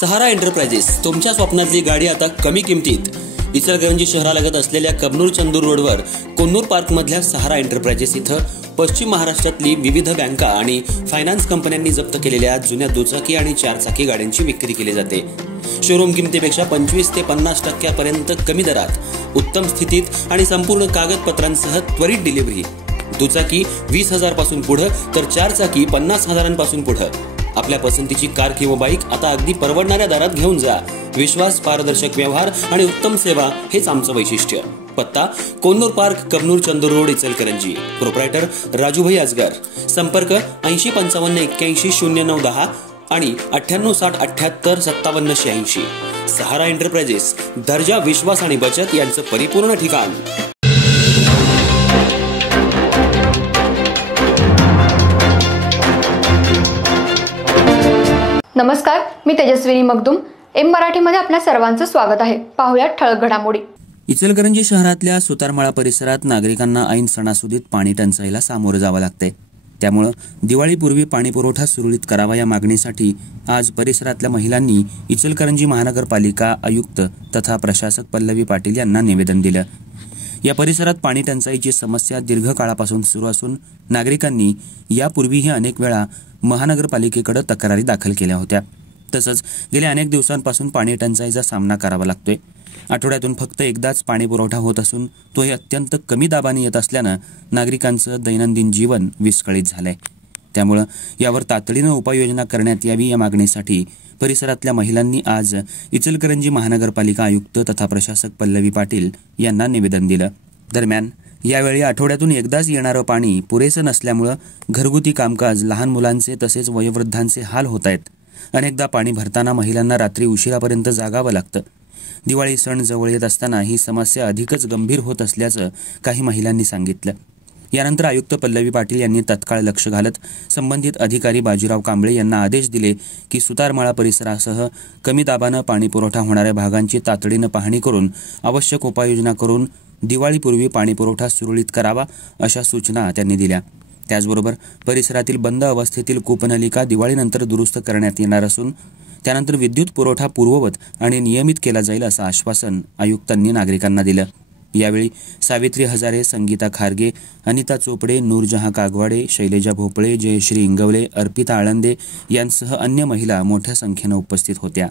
सहारा enterprises तुमच्या स्वप्नातली गाडी आता कमी किमतीत। इचलकरंजी शहरालगत असलेल्या कबनूर चंदूर रोडवर कोन्नूर पार्क मधल्या सहारा एंटरप्राइजेस इथं पश्चिम महाराष्ट्रातली विविध बँका आणि फायनान्स कंपन्यांनी जप्त केलेल्या जुन्या दुचाकी आणि चारचाकी गाड्यांची विक्री केली जाते। शोरूम किमतीपेक्षा 25 ते 50% पर्यंत कमी दरात उत्तम स्थितीत आणि संपूर्ण कागदपत्रांसह त्वरित डिलिव्हरी। दुचाकी 20,000 पासून पुढे तर चारचाकी 50,000 पासून पुढे। आपल्या पसंतीची कार किंवा बाईक आता अगदी परवडणाऱ्या दरात घेऊन जा। विश्वास, पारदर्शक व्यवहार आणि उत्तम सेवा हेच आमचं वैशिष्ट्य। पत्ता Konnur park, Kabnur Chandur road, Ichalkaranji. Proprietor Rajubhai Ajgar. संपर्क 8055810910 आणि 9860785786। सहारा एंटरप्राइजेस, दर्जा, विश्वास आणि बचत यांचं परिपूर्ण ठिकाण। नमस्कार, मी तेजस्विनी मगदूम। एम मराठीमध्ये आपल्या सर्वांचं स्वागत आहे। पाहूया ठळक घडामोडी। इचलकरंजी शहरातल्या सुतारमाळा परिसरात नागरिकांना ऐन सणासुदीत पाणी टंचाईला सामोरं जावं लागतंय। त्यामुळे दिवाळीपूर्वी पाणी पुरवठा सुरळीत करावा या मागणीसाठी आज परिसरातल्या महिलांनी इचलकरंजी महानगरपालिका आयुक्त तथा प्रशासक पल्लवी पाटील यांना निवेदन दिलं। या परिसरात पाणी टंचाईची समस्या दीर्घकाळापासून सुरू असून नागरिकांनी यापूर्वीही अनेक वेळा महानगरपालिकेकडे तक्रारी दाखल केल्या होत्या। तसंच गेल्या अनेक दिवसांपासून पाणी टंचाईचा सामना करावा लागतोय। आठवड्यातून फक्त एकदाच पाणी पुरवठा होत असून तोही अत्यंत कमी दाबाने येत असल्यानं नागरिकांचं दैनंदिन जीवन विस्कळीत झालंय। त्यामुळे यावर तातडीनं उपाययोजना करण्यात यावी या मागणीसाठी परिसरातल्या महिलांनी आज इचलकरंजी महानगरपालिका आयुक्त तथा प्रशासक पल्लवी पाटील यांना निवेदन दिलं। दरम्यान यावेळी आठवड्यातून एकदाच येणारं पाणी पुरेसं नसल्यामुळे घरगुती कामकाज, लहान मुलांचे तसेच वयोवृद्धांचे हाल होत आहेत। अनेकदा पाणी भरताना महिलांना रात्री उशिरापर्यंत जागावं लागतं। दिवाळी सण जवळ येत असताना ही समस्या अधिकच गंभीर होत असल्याचं काही महिलांनी सांगितलं। यानंतर आयुक्त पल्लवी पाटील यांनी तत्काळ लक्ष घालत संबंधित अधिकारी बाजीराव कांबळे यांना आदेश दिले की सुतारमाळा परिसरासह कमी दाबानं पाणी पुरवठा होणाऱ्या भागांची तातडीनं पाहणी करून आवश्यक उपाययोजना करून दिवाळीपूर्वी पाणी पुरवठा सुरळीत करावा अशा सूचना त्यांनी दिल्या। त्याचबरोबर परिसरातील बंद अवस्थेतील कूपनलिका दिवाळीनंतर दुरुस्त करण्यात येणार असून त्यानंतर विद्युत पुरवठा पूर्ववत आणि नियमित केला जाईल असं आश्वासन आयुक्तांनी नागरिकांना दिलं। यावेळी सावित्री हजारे, संगीता खारगे, अनिता चोपडे, नूरजहां कागवाडे, शैलेजा भोपळे, जयश्री इंगवले, अर्पिता आळंदे यांसह अन्य महिला मोठ्या संख्येनं उपस्थित होत्या।